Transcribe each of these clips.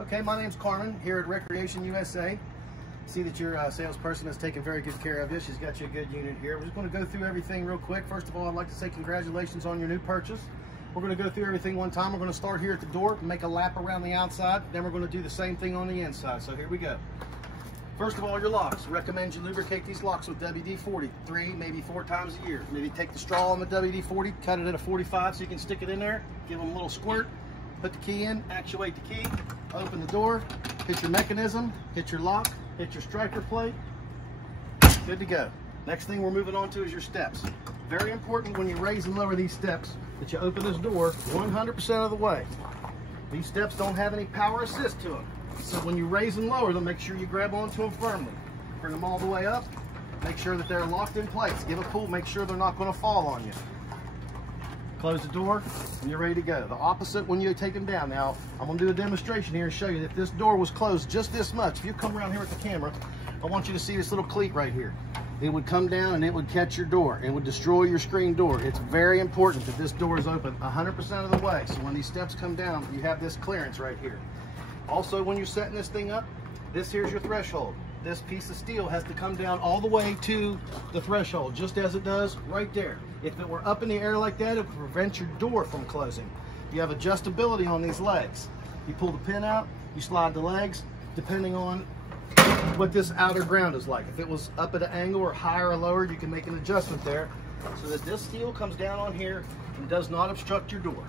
Okay, my name's Carmen here at Recreation USA. See that your salesperson has taken very good care of you. She's got you a good unit here. We're just going to go through everything real quick. First of all, I'd like to say congratulations on your new purchase. We're going to go through everything one time. We're going to start here at the door, make a lap around the outside. Then we're going to do the same thing on the inside. So here we go. First of all, your locks. Recommend you lubricate these locks with WD-40 3, maybe 4 times a year. Maybe take the straw on the WD-40, cut it at a 45 so you can stick it in there, give them a little squirt, put the key in, actuate the key, open the door, hit your mechanism, hit your lock, hit your striker plate. Good to go. Next thing we're moving on to is your steps. Very important when you raise and lower these steps that you open this door 100% of the way. These steps don't have any power assist to them. So when you raise and lower them, make sure you grab onto them firmly. Bring them all the way up. Make sure that they're locked in place. Give a pull, make sure they're not going to fall on you. Close the door and you're ready to go. The opposite when you take them down. Now, I'm going to do a demonstration here and show you that if this door was closed just this much, if you come around here with the camera, I want you to see this little cleat right here. It would come down and it would catch your door. It would destroy your screen door. It's very important that this door is open 100% of the way. So when these steps come down, you have this clearance right here. Also, when you're setting this thing up, this here's your threshold. This piece of steel has to come down all the way to the threshold, just as it does right there. If it were up in the air like that, it would prevent your door from closing. You have adjustability on these legs. You pull the pin out, you slide the legs, depending on what this outer ground is like. If it was up at an angle or higher or lower, you can make an adjustment there so that this steel comes down on here and does not obstruct your door.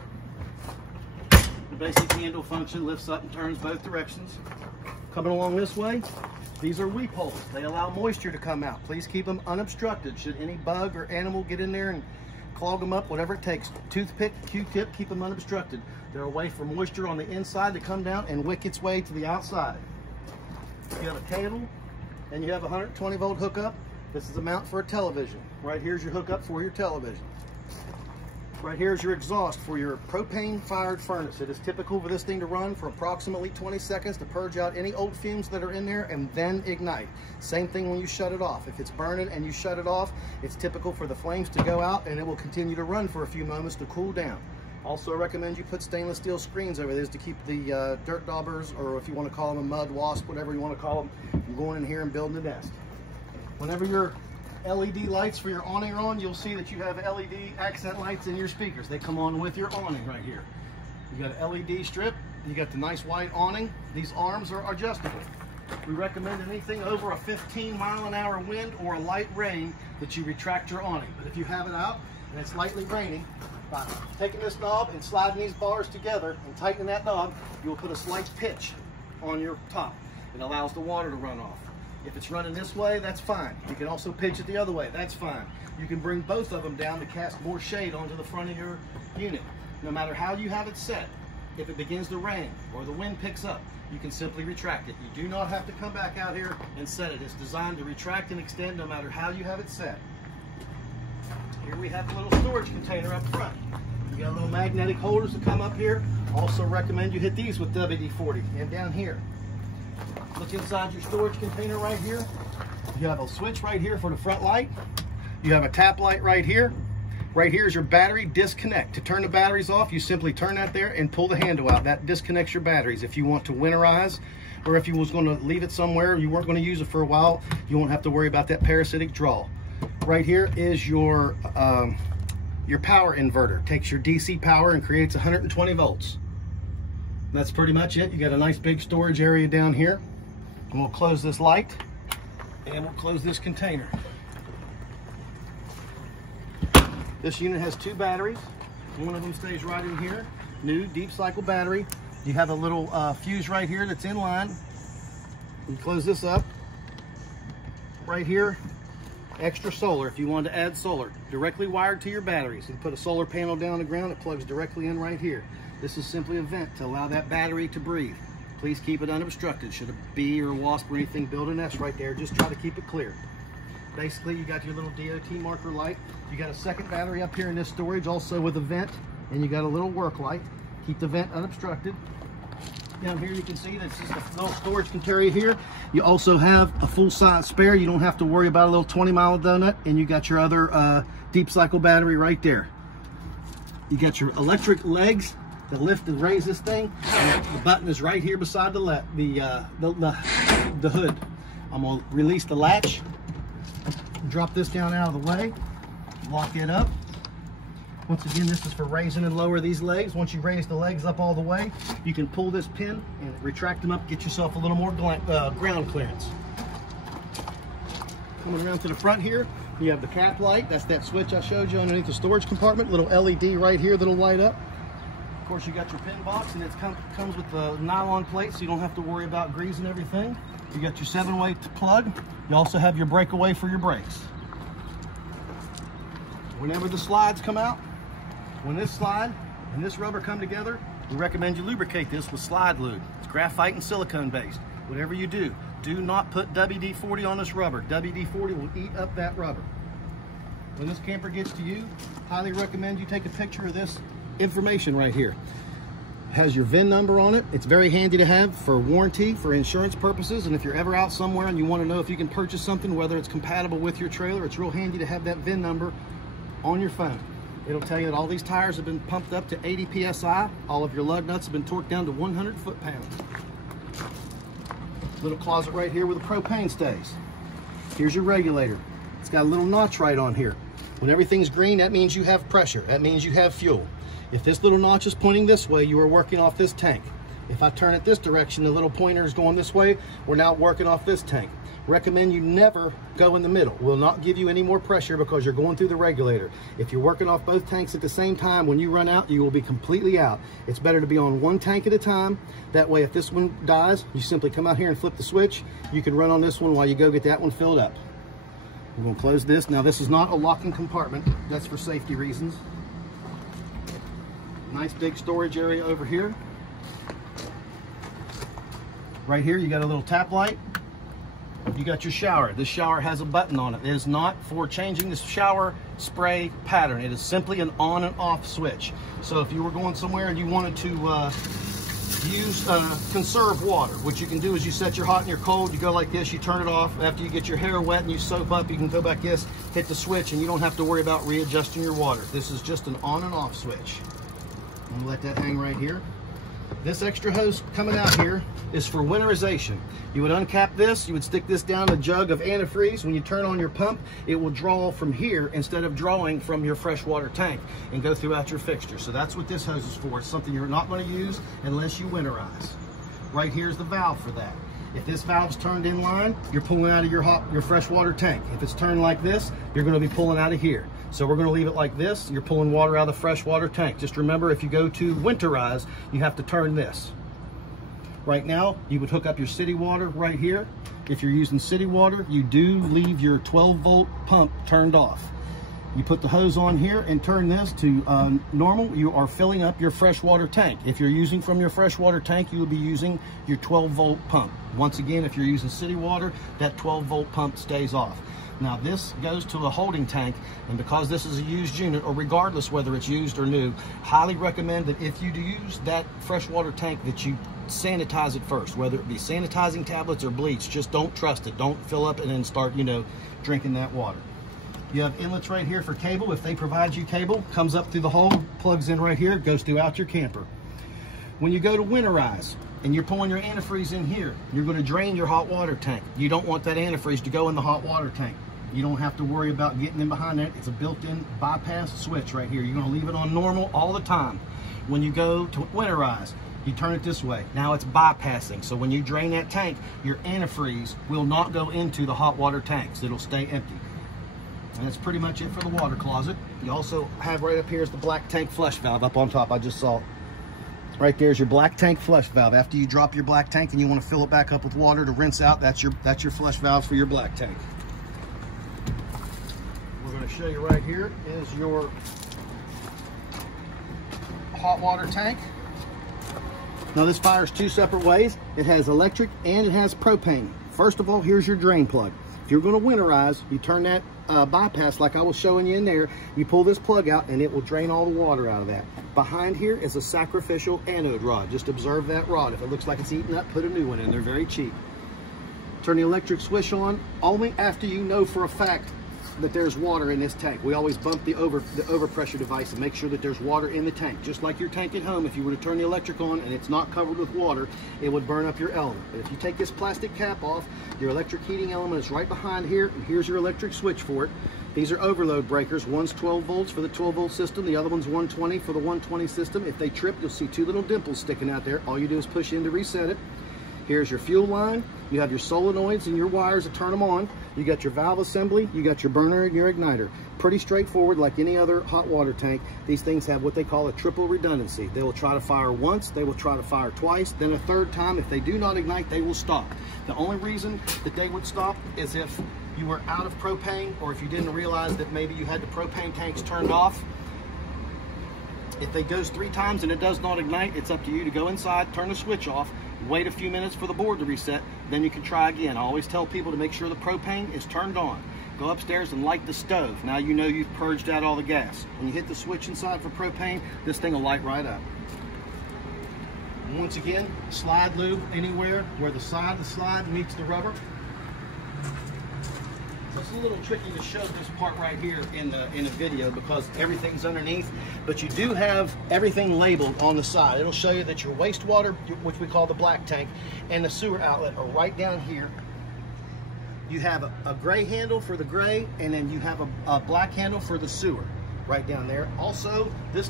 The basic handle function lifts up and turns both directions. Coming along this way, these are weep holes. They allow moisture to come out. Please keep them unobstructed. Should any bug or animal get in there and clog them up, whatever it takes, toothpick, Q-tip, keep them unobstructed. They're a way for moisture on the inside to come down and wick its way to the outside. You have a cable and you have a 120 volt hookup. This is a mount for a television. Right here's your hookup for your television. Right here is your exhaust for your propane fired furnace. It is typical for this thing to run for approximately 20 seconds to purge out any old fumes that are in there and then ignite. Same thing when you shut it off. If it's burning and you shut it off, it's typical for the flames to go out and it will continue to run for a few moments to cool down. Also, I recommend you put stainless steel screens over this to keep the dirt daubers, or if you want to call them a mud wasp, whatever you want to call them, from going in here and building a nest. Whenever your LED lights for your awning are on, you'll see that you have LED accent lights in your speakers. They come on with your awning right here. You got an LED strip, you got the nice white awning. These arms are adjustable. We recommend anything over a 15-mile-an-hour wind or a light rain that you retract your awning. But if you have it out and it's lightly raining, by taking this knob and sliding these bars together and tightening that knob, you'll put a slight pitch on your top. It allows the water to run off. If it's running this way, that's fine. You can also pitch it the other way, that's fine. You can bring both of them down to cast more shade onto the front of your unit. No matter how you have it set, if it begins to rain or the wind picks up, you can simply retract it. You do not have to come back out here and set it. It's designed to retract and extend no matter how you have it set. Here we have a little storage container up front. You got little magnetic holders that come up here. Also recommend you hit these with WD-40. And down here, look inside your storage container right here. You have a switch right here for the front light. You have a tap light right here. Right here is your battery disconnect. To turn the batteries off, you simply turn that there and pull the handle out. That disconnects your batteries. If you want to winterize, or if you was going to leave it somewhere, you weren't going to use it for a while, you won't have to worry about that parasitic draw. Right here is your power inverter. Takes your DC power and creates 120 volts. That's pretty much it. You got a nice big storage area down here. And we'll close this light and we'll close this container. This unit has 2 batteries. One of them stays right in here. New deep cycle battery. You have a little fuse right here that's in line. You close this up. Right here, extra solar if you want to add solar. Directly wired to your batteries. You put a solar panel down on the ground, it plugs directly in right here. This is simply a vent to allow that battery to breathe. Please keep it unobstructed. Should a bee or a wasp or anything build a nest right there, just try to keep it clear. Basically, you got your little DOT marker light. You got a second battery up here in this storage, also with a vent, and you got a little work light. Keep the vent unobstructed. Down here you can see that's just a little storage container here. You also have a full-size spare. You don't have to worry about a little 20-mile donut, and you got your other deep cycle battery right there. You got your electric legs to lift and raise this thing. And the button is right here beside the hood. I'm gonna release the latch, drop this down out of the way, lock it up. Once again, this is for raising and lower these legs. Once you raise the legs up all the way, you can pull this pin and retract them up, get yourself a little more ground clearance. Coming around to the front here, you have the cap light. That's that switch I showed you underneath the storage compartment. Little LED right here that'll light up. Of course, you got your pin box, and it comes with the nylon plate, so you don't have to worry about greasing everything. You got your 7-way plug. You also have your breakaway for your brakes. Whenever the slides come out, when this slide and this rubber come together, we recommend you lubricate this with slide lube. It's graphite and silicone based. Whatever you do, do not put WD-40 on this rubber. WD-40 will eat up that rubber. When this camper gets to you, highly recommend you take a picture of this information right here. It has your VIN number on it. It's very handy to have for warranty, for insurance purposes, and if you're ever out somewhere and you want to know if you can purchase something, whether it's compatible with your trailer, it's real handy to have that VIN number on your phone. It'll tell you that all these tires have been pumped up to 80 PSI. All of your lug nuts have been torqued down to 100 foot-pounds. Little closet right here where the propane stays. Here's your regulator. It's got a little notch right on here. When everything's green, that means you have pressure. That means you have fuel. If this little notch is pointing this way, you are working off this tank. If I turn it this direction, the little pointer is going this way, we're now working off this tank. Recommend you never go in the middle. Will not give you any more pressure because you're going through the regulator. If you're working off both tanks at the same time, when you run out, you will be completely out. It's better to be on one tank at a time. That way, if this one dies, you simply come out here and flip the switch. You can run on this one while you go get that one filled up. We're going to close this. Now, this is not a locking compartment. That's for safety reasons. Nice big storage area over here. Right here, you got a little tap light. You got your shower. This shower has a button on it. It is not for changing the shower spray pattern. It is simply an on and off switch. So if you were going somewhere and you wanted to conserve water, what you can do is you set your hot and your cold, you go like this, you turn it off. After you get your hair wet and you soap up, you can go back this, hit the switch, and you don't have to worry about readjusting your water. This is just an on and off switch. I'm gonna let that hang right here. This extra hose coming out here is for winterization. You would uncap this, you would stick this down a jug of antifreeze. When you turn on your pump, it will draw from here instead of drawing from your freshwater tank and go throughout your fixture. So that's what this hose is for. It's something you're not going to use unless you winterize. Right here is the valve for that. If this valve's turned in line, you're pulling out of your freshwater tank. If it's turned like this, you're going to be pulling out of here. So we're going to leave it like this. You're pulling water out of the freshwater tank. Just remember, if you go to winterize, you have to turn this. Right now, you would hook up your city water right here. If you're using city water, you do leave your 12-volt pump turned off. You put the hose on here and turn this to normal. You are filling up your freshwater tank. If you're using from your freshwater tank, you will be using your 12-volt pump. Once again, if you're using city water, that 12-volt pump stays off. Now this goes to a holding tank, and because this is a used unit, or regardless whether it's used or new, highly recommend that if you do use that freshwater tank that you sanitize it first, whether it be sanitizing tablets or bleach. Just don't trust it. Don't fill up and then start, drinking that water. You have inlets right here for cable. If they provide you cable, comes up through the hole, plugs in right here, goes throughout your camper. When you go to winterize and you're pulling your antifreeze in here, you're going to drain your hot water tank. You don't want that antifreeze to go in the hot water tank. You don't have to worry about getting in behind that. It's a built-in bypass switch right here. You're going to leave it on normal all the time. When you go to winterize, you turn it this way. Now it's bypassing. So when you drain that tank, your antifreeze will not go into the hot water tanks. It'll stay empty. And that's pretty much it for the water closet. You also have right up here is the black tank flush valve up on top. I just saw it. Right there's your black tank flush valve. After you drop your black tank and you want to fill it back up with water to rinse out, that's your flush valve for your black tank. We're going to show you right here is your hot water tank. Now this fires two separate ways. It has electric and it has propane. First of all, here's your drain plug. If you're going to winterize, you turn that bypass like I was showing you in there, you pull this plug out and it will drain all the water out of that. Behind here is a sacrificial anode rod. Just observe that rod. If it looks like it's eaten up, put a new one in. They're very cheap. Turn the electric switch on only after you know for a fact that there's water in this tank. We always bump the overpressure device and make sure that there's water in the tank. Just like your tank at home, if you were to turn the electric on and it's not covered with water, it would burn up your element. But if you take this plastic cap off, your electric heating element is right behind here, and here's your electric switch for it. These are overload breakers. One's 12 volts for the 12 volt system, the other one's 120 for the 120 system. If they trip, you'll see two little dimples sticking out there. All you do is push in to reset it. Here's your fuel line. You have your solenoids and your wires to turn them on. You got your valve assembly, you got your burner and your igniter. Pretty straightforward, like any other hot water tank. These things have what they call a triple redundancy. They will try to fire once, they will try to fire twice, then a third time. If they do not ignite, they will stop. The only reason that they would stop is if you were out of propane, or if you didn't realize that maybe you had the propane tanks turned off. If it goes 3 times and it does not ignite, it's up to you to go inside, turn the switch off, wait a few minutes for the board to reset, then you can try again. I always tell people to make sure the propane is turned on. Go upstairs and light the stove. Now you know you've purged out all the gas. When you hit the switch inside for propane, this thing will light right up. And once again, slide lube anywhere where the side of the slide meets the rubber. So it's a little tricky to show this part right here in a video because everything's underneath, but you do have everything labeled on the side. It'll show you that your wastewater, which we call the black tank, and the sewer outlet are right down here. You have a gray handle for the gray, and then you have a black handle for the sewer right down there. Also, this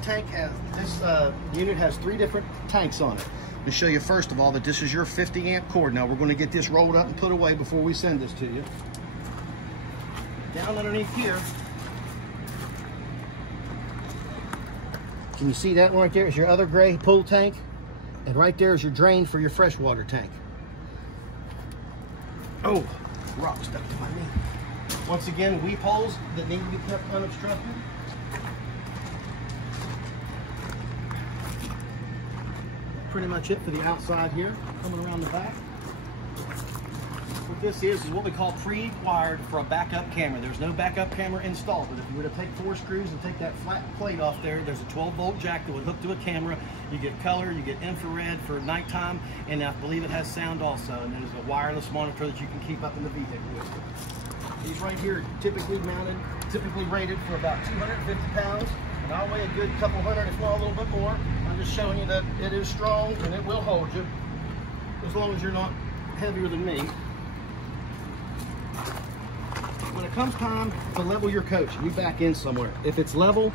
unit has 3 different tanks on it. To show you first of all that this is your 50 amp cord. Now we're going to get this rolled up and put away before we send this to you. Down underneath here, can you see that one right there? Is your other gray pool tank, and right there is your drain for your freshwater tank. Oh, rock stuck to my knee. Once again, weep holes that need to be kept unobstructed. Pretty much it for the outside here. Coming around the back. What this is what we call pre-wired for a backup camera. There's no backup camera installed, but if you were to take 4 screws and take that flat plate off there, there's a 12 volt jack that would hook to a camera. You get color, you get infrared for nighttime, and I believe it has sound also. And there's a wireless monitor that you can keep up in the vehicle with. These right here are typically mounted, typically rated for about 250 pounds. And I'll weigh a good couple hundred, if not a little bit more. I'm just showing you that it is strong and it will hold you, as long as you're not heavier than me. When it comes time to level your coach, you back in somewhere. If it's level,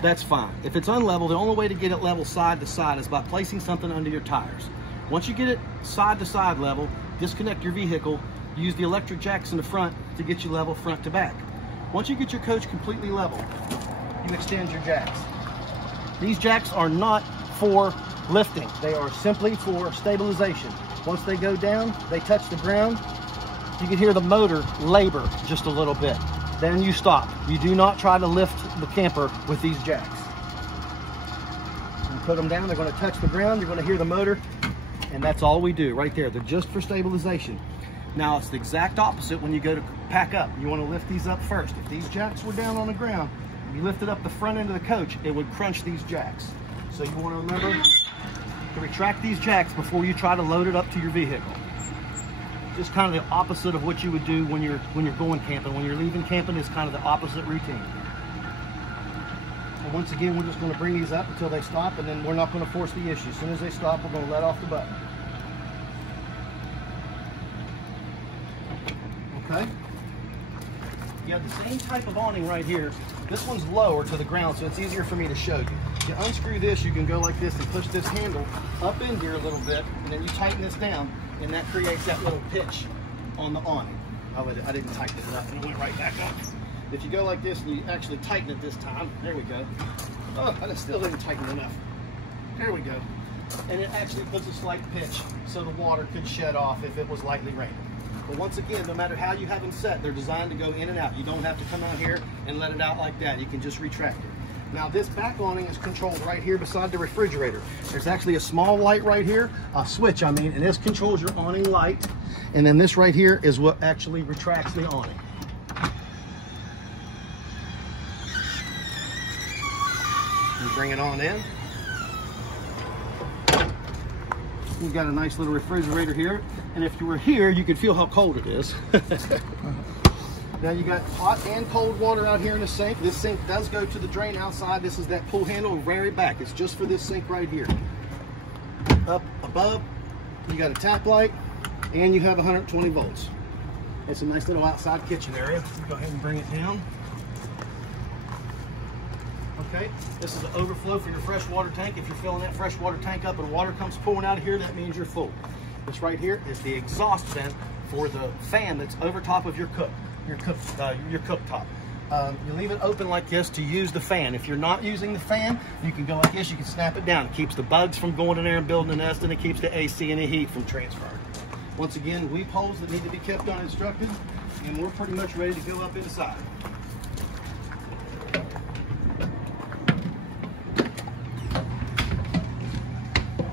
that's fine. If it's unlevel, the only way to get it level side to side is by placing something under your tires. Once you get it side to side level, disconnect your vehicle, use the electric jacks in the front to get you level front to back. Once you get your coach completely level, you extend your jacks. These jacks are not for lifting. They are simply for stabilization. Once they go down, they touch the ground, you can hear the motor labor just a little bit. Then you stop. You do not try to lift the camper with these jacks. You put them down, they're going to touch the ground, you're going to hear the motor, and that's all we do right there. They're just for stabilization. Now it's the exact opposite when you go to pack up. You want to lift these up first. If these jacks were down on the ground, you lifted up the front end of the coach, it would crunch these jacks. So you want to remember to retract these jacks before you try to load it up to your vehicle. Just kind of the opposite of what you would do when you're going camping. When you're leaving camping, it's kind of the opposite routine. And once again, we're just going to bring these up until they stop, and then we're not going to force the issue. As soon as they stop, we're going to let off the button. Okay? You have the same type of awning right here. This one's lower to the ground, so it's easier for me to show you. If you unscrew this, you can go like this and push this handle up in here a little bit, and then you tighten this down, and that creates that little pitch on the awning. Oh, I didn't tighten it enough, and it went right back up. If you go like this and you actually tighten it this time, there we go. Oh, I still didn't tighten it enough. There we go. And it actually puts a slight pitch so the water could shed off if it was lightly raining. But once again, no matter how you have them set, they're designed to go in and out. You don't have to come out here and let it out like that. You can just retract it. Now this back awning is controlled right here beside the refrigerator. There's actually a small light right here, a switch I mean, and this controls your awning light. And then this right here is what actually retracts the awning. You bring it on in. You've got a nice little refrigerator here. And if you were here, you could feel how cold it is. Now you got hot and cold water out here in the sink. This sink does go to the drain outside. This is that pull handle very back. It's just for this sink right here. Up above, you got a tap light, and you have 120 volts. It's a nice little outside kitchen area. Go ahead and bring it down. Okay, this is the overflow for your freshwater tank. If you're filling that freshwater tank up and water comes pouring out of here, that means you're full. This right here is the exhaust vent for the fan that's over top of your cooktop. You leave it open like this to use the fan. If you're not using the fan, you can go like this. You can snap it down. It keeps the bugs from going in there and building a nest, and it keeps the AC and the heat from transferring. Once again, weep holes that need to be kept uninstructed, and we're pretty much ready to go up inside.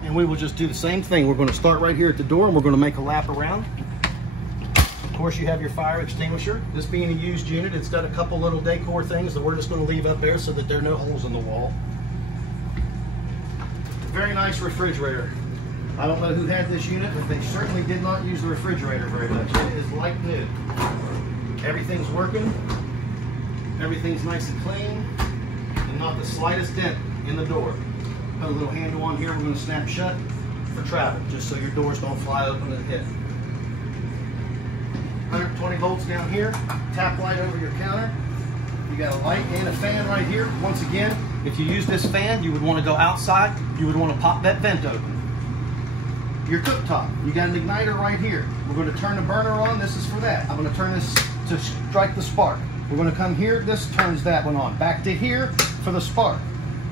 And we will just do the same thing. We're going to start right here at the door, and we're going to make a lap around. Of course, you have your fire extinguisher. This being a used unit, it's got a couple little decor things that we're just going to leave up there so that there are no holes in the wall. Very nice refrigerator. I don't know who had this unit, but they certainly did not use the refrigerator very much. It is like new. Everything's working. Everything's nice and clean, and not the slightest dent in the door. Put a little handle on here we're going to snap shut for travel, just so your doors don't fly open and hit. 120 volts down here, tap light over your counter. You got a light and a fan right here. Once again, if you use this fan, you would want to go outside. You would want to pop that vent open. Your cooktop, you got an igniter right here. We're going to turn the burner on. This is for that. I'm going to turn this to strike the spark. We're going to come here. This turns that one on. Back to here for the spark.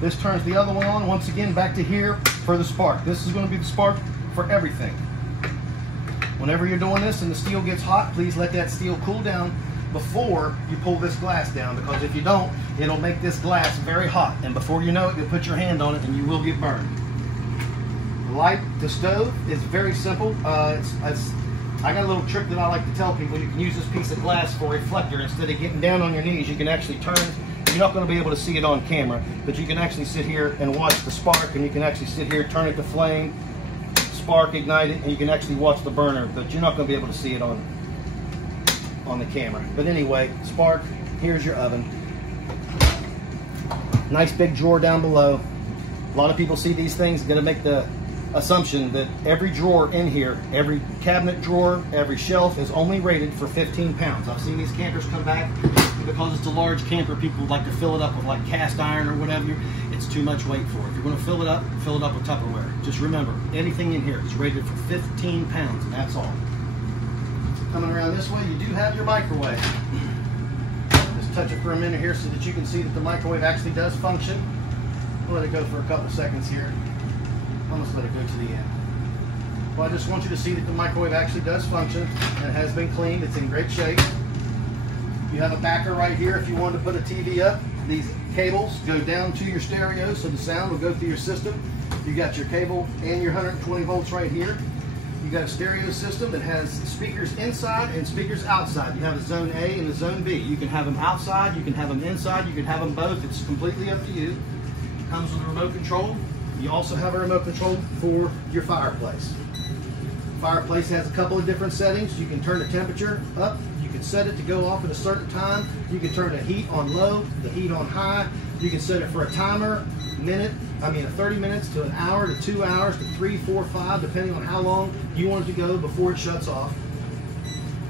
This turns the other one on. Once again, back to here for the spark. This is going to be the spark for everything. Whenever you're doing this and the steel gets hot, please let that steel cool down before you pull this glass down, because if you don't, it'll make this glass very hot, and before you know it, you'll put your hand on it and you will get burned. Light the stove is very simple. I got a little trick that I like to tell people. You can use this piece of glass for a reflector. Instead of getting down on your knees, you can actually turn it. You're not going to be able to see it on camera, but you can actually sit here and watch the spark, and you can actually sit here, turn it to flame, spark, ignite it, and you can actually watch the burner, but you're not going to be able to see it on the camera. But anyway, spark, here's your oven. Nice big drawer down below. A lot of people see these things, going to make the assumption that every drawer in here, every cabinet drawer, every shelf is only rated for 15 pounds. I've seen these campers come back, because it's a large camper, people like to fill it up with like cast iron or whatever. It's too much weight for it. If you're going to fill it up with Tupperware. Just remember, anything in here is rated for 15 pounds, and that's all. Coming around this way, you do have your microwave. Just touch it for a minute here so that you can see that the microwave actually does function. We'll let it go for a couple seconds here. Almost let it go to the end. Well, I just want you to see that the microwave actually does function, and it has been cleaned. It's in great shape. You have a backer right here if you wanted to put a TV up. These cables go down to your stereo, so the sound will go through your system. You got your cable and your 120 volts right here. You got a stereo system that has speakers inside and speakers outside. You have a zone A and a zone B. You can have them outside, you can have them inside, you can have them both. It's completely up to you. Comes with a remote control. You also have a remote control for your fireplace. Fireplace has a couple of different settings. You can turn the temperature up. You can set it to go off at a certain time. You can turn the heat on low, the heat on high. You can set it for a timer, 30 minutes to an hour to 2 hours to 3, 4, 5, depending on how long you want it to go before it shuts off.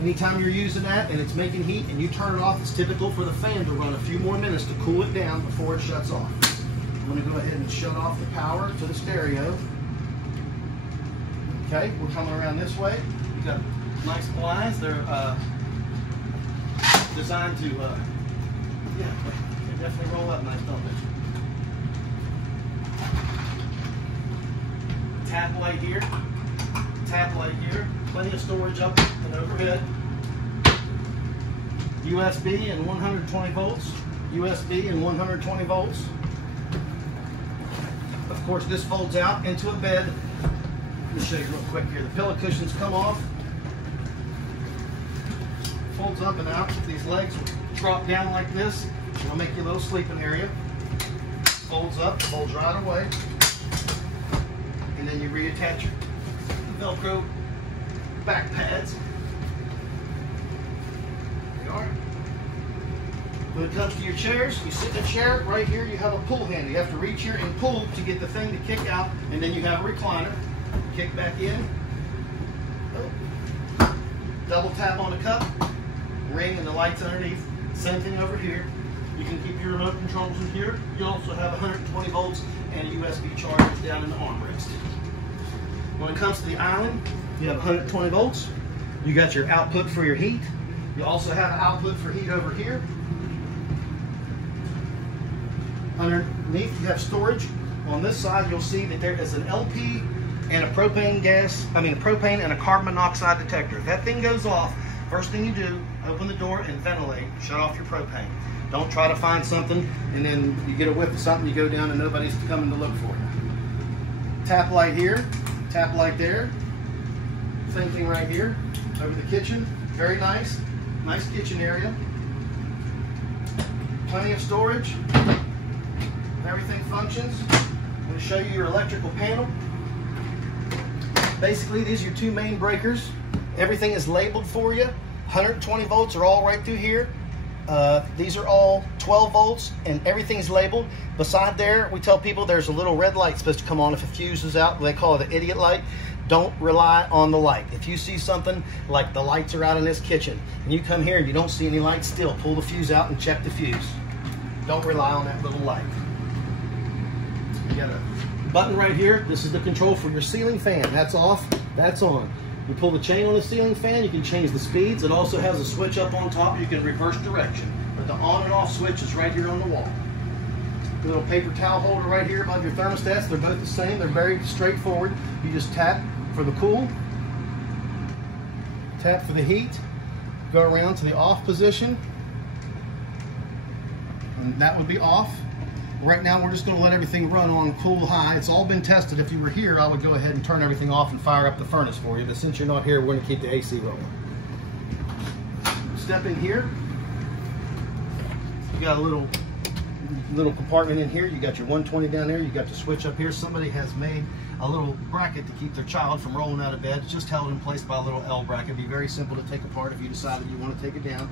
Anytime you're using that and it's making heat and you turn it off, it's typical for the fan to run a few more minutes to cool it down before it shuts off. I'm going to go ahead and shut off the power to the stereo. Okay, we're coming around this way. You got nice blinds. They're designed to, they definitely roll up nice, don't they? Tap light here, plenty of storage up and overhead. USB and 120 volts, USB and 120 volts. Of course, this folds out into a bed. Let me show you real quick here. The pillow cushions come off, folds up and out. These legs will drop down like this. It'll make you a little sleeping area. Folds up, folds right away. And then you reattach your Velcro back pads. There you are. When it comes to your chairs, you sit in a chair. Right here, you have a pull handle. You have to reach here and pull to get the thing to kick out, and then you have a recliner. Kick back in. Oh. Double tap on the cup. Ring and the lights underneath. Same thing over here. You can keep your remote controls in here. You also have 120 volts and a USB charger down in the armrest. When it comes to the island, you have 120 volts. You got your output for your heat. You also have an output for heat over here. Underneath, you have storage. On this side, you'll see that there is an LP and a propane and a carbon monoxide detector. If that thing goes off, first thing you do, open the door and ventilate, shut off your propane. Don't try to find something and then you get a whiff of something, you go down and nobody's coming to look for you. Tap light here, tap light there. Same thing right here, over the kitchen. Very nice, nice kitchen area. Plenty of storage. Everything functions. I'm going to show you your electrical panel. Basically, these are your two main breakers. Everything is labeled for you. 120 volts are all right through here. These are all 12 volts and everything's labeled. Beside there, we tell people there's a little red light supposed to come on if a fuse is out. They call it an idiot light. Don't rely on the light. If you see something like the lights are out in this kitchen and you come here and you don't see any lights still, pull the fuse out and check the fuse. Don't rely on that little light. You got a button right here. This is the control for your ceiling fan. That's off, that's on. You pull the chain on the ceiling fan, you can change the speeds. It also has a switch up on top. You can reverse direction. But the on and off switch is right here on the wall. The little paper towel holder right here above your thermostats. They're both the same. They're very straightforward. You just tap for the cool, tap for the heat, go around to the off position, and that would be off. Right now, we're just going to let everything run on cool high. It's all been tested. If you were here, I would go ahead and turn everything off and fire up the furnace for you. But since you're not here, we're going to keep the AC rolling. Step in here. You got a little compartment in here. You got your 120 down there. You got the switch up here. Somebody has made a little bracket to keep their child from rolling out of bed. It's just held in place by a little L bracket. It'd be very simple to take apart if you decided you want to take it down.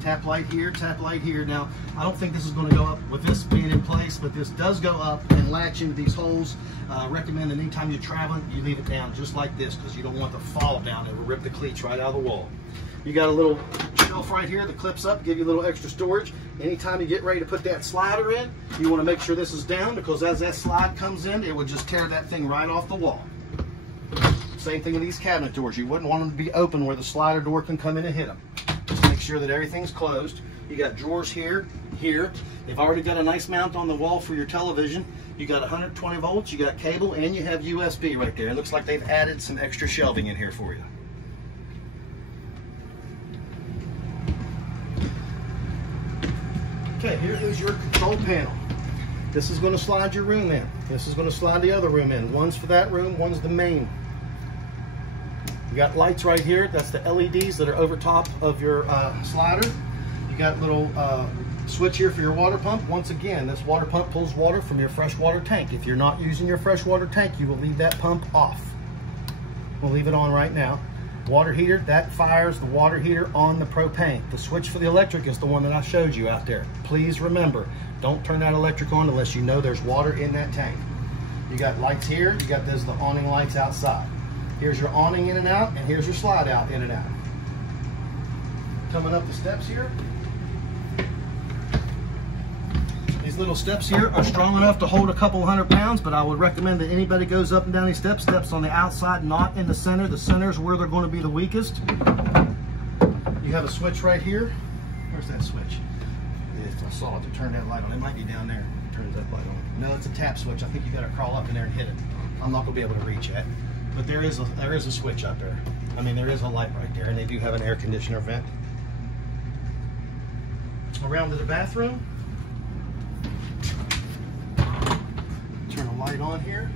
Tap light here, tap light here. Now, I don't think this is going to go up with this being in place, but this does go up and latch into these holes. Recommend that anytime you're traveling, you leave it down just like this because you don't want to fall down. It will rip the cleats right out of the wall. You got a little shelf right here that clips up, give you a little extra storage. Anytime you get ready to put that slider in, you want to make sure this is down because as that slide comes in, it would just tear that thing right off the wall. Same thing with these cabinet doors. You wouldn't want them to be open where the slider door can come in and hit them. Just make sure that everything's closed. You got drawers here, here. They've already got a nice mount on the wall for your television. You got 120 volts, you got cable, and you have USB right there. It looks like they've added some extra shelving in here for you. Okay, here is your control panel. This is going to slide your room in. This is going to slide the other room in. One's for that room, one's the main. You got lights right here. That's the LEDs that are over top of your slider. You got a little switch here for your water pump. Once again, this water pump pulls water from your freshwater tank. If you're not using your freshwater tank, you will leave that pump off. We'll leave it on right now. Water heater, that fires the water heater on the propane. The switch for the electric is the one that I showed you out there. Please remember, don't turn that electric on unless you know there's water in that tank. You got lights here. You got the awning lights outside. Here's your awning in and out, and here's your slide out in and out. Coming up the steps here. These little steps here are strong enough to hold a couple 100 pounds, but I would recommend that anybody goes up and down these steps on the outside, not in the center. The center is where they're going to be the weakest. You have a switch right here. Where's that switch? If I saw it to turn that light on. It might be down there. It turns that light on. No, it's a tap switch. I think you got to crawl up in there and hit it. I'm not going to be able to reach it. But there is a switch up there. I mean, there is a light right there, and they do have an air conditioner vent. Around to the bathroom. Turn the light on here.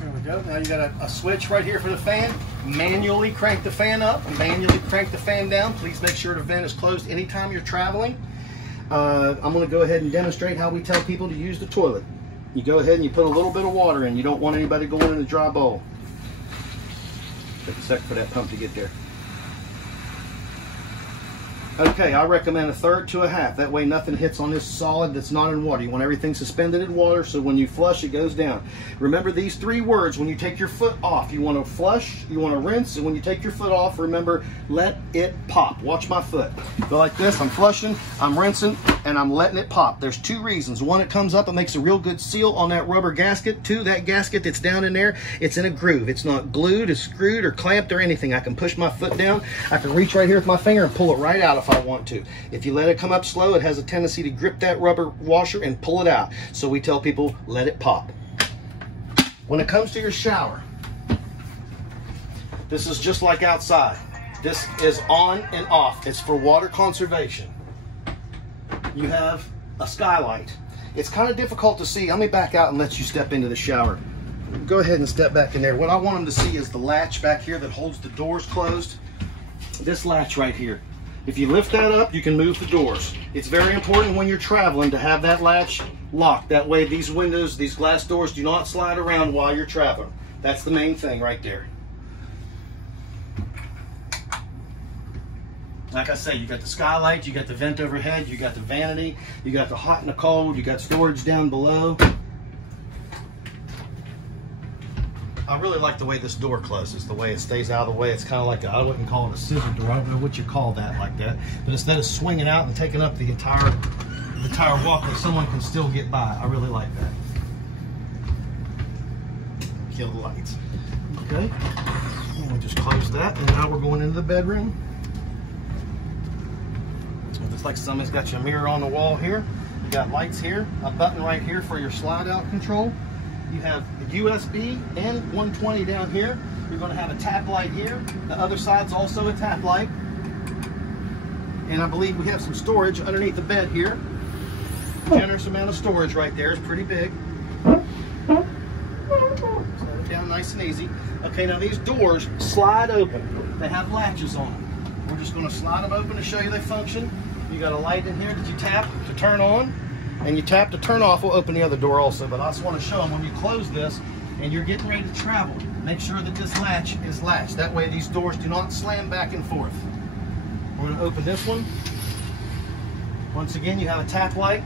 There we go. Now you got a switch right here for the fan. Manually crank the fan up, manually crank the fan down. Please make sure the vent is closed anytime you're traveling. I'm going to go ahead and demonstrate how we tell people to use the toilet. You go ahead and you put a little bit of water in. You don't want anybody going in a dry bowl. Take a second for that pump to get there. Okay, I recommend 1/3 to 1/2. That way nothing hits on this solid that's not in water. You want everything suspended in water, so when you flush, it goes down. Remember these 3 words when you take your foot off. You want to flush, you want to rinse, and when you take your foot off, remember, let it pop. Watch my foot. Go like this, I'm flushing, I'm rinsing, and I'm letting it pop. There's 2 reasons. 1, it comes up, it makes a real good seal on that rubber gasket. 2, that gasket that's down in there, it's in a groove. It's not glued, it's screwed, or clamped, or anything. I can push my foot down, I can reach right here with my finger and pull it right out if I want to. If you let it come up slow, it has a tendency to grip that rubber washer and pull it out. So we tell people, let it pop. When it comes to your shower, this is just like outside. This is on and off. It's for water conservation. You have a skylight. It's kind of difficult to see. Let me back out and let you step into the shower. Go ahead and step back in there. What I want them to see is the latch back here that holds the doors closed. This latch right here. If you lift that up, you can move the doors. It's very important when you're traveling to have that latch locked. That way these windows, these glass doors do not slide around while you're traveling. That's the main thing right there. Like I say, you got the skylight, you got the vent overhead, you got the vanity, you got the hot and the cold, you got storage down below. I really like the way this door closes, the way it stays out of the way. It's kind of like, I wouldn't call it a scissor door. I don't know what you call that like that. But instead of swinging out and taking up the entire walkway, someone can still get by. I really like that. Kill the lights. Okay, and we just close that, and now we're going into the bedroom. It looks like somebody's got your mirror on the wall here. You got lights here, a button right here for your slide out control. You have the USB and 120 down here. You're going to have a tap light here. The other side's also a tap light. And I believe we have some storage underneath the bed here. Generous amount of storage right there. It's pretty big. Set it down nice and easy. Okay, now these doors slide open. They have latches on them. We're just going to slide them open to show you they function. You got a light in here that you tap to turn on. And you tap to turn off, will open the other door also. But I just want to show them when you close this and you're getting ready to travel, make sure that this latch is latched. That way these doors do not slam back and forth. We're going to open this one. Once again, you have a tap light.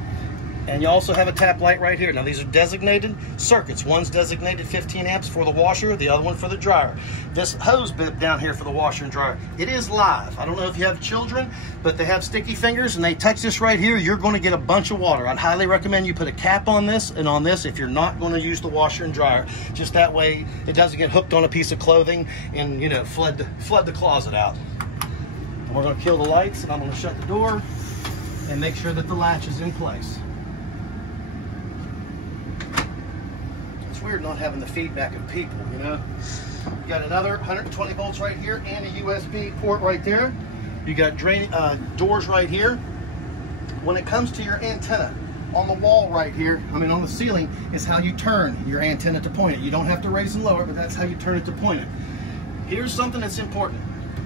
And you also have a tap light right here. Now these are designated circuits. One's designated 15 amps for the washer, the other one for the dryer. This hose bit down here for the washer and dryer, it is live. I don't know if you have children, but they have sticky fingers and they touch this right here, you're going to get a bunch of water. I'd highly recommend you put a cap on this and on this if you're not going to use the washer and dryer. Just that way it doesn't get hooked on a piece of clothing and, you know, flood the closet out. And we're going to kill the lights, and I'm going to shut the door and make sure that the latch is in place. Weird not having the feedback of people, you know. You got another 120 volts right here and a USB port right there. You got doors right here. When it comes to your antenna, on the wall right here, I mean on the ceiling, is how you turn your antenna to point it. You don't have to raise and lower, but that's how you turn it to point it. Here's something that's important.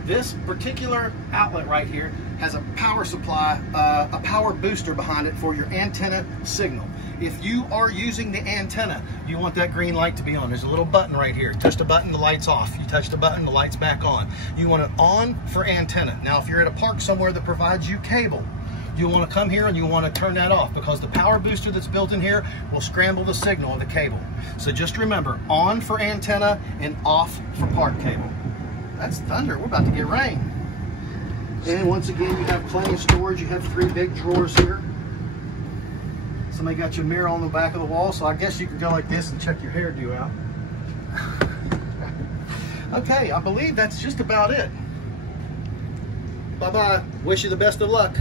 This particular outlet right here has a power supply, a power booster behind it for your antenna signal. If you are using the antenna, you want that green light to be on. There's a little button right here. Touch the button, the light's off. You touch the button, the light's back on. You want it on for antenna. Now, if you're at a park somewhere that provides you cable, you want to come here and you want to turn that off, because the power booster that's built in here will scramble the signal of the cable. So just remember, on for antenna and off for park cable. That's thunder. We're about to get rain. And once again, you have plenty of storage. You have 3 big drawers here. Somebody got your mirror on the back of the wall, so I guess you could go like this and check your hairdo out. Okay, I believe that's just about it. Bye-bye. Wish you the best of luck.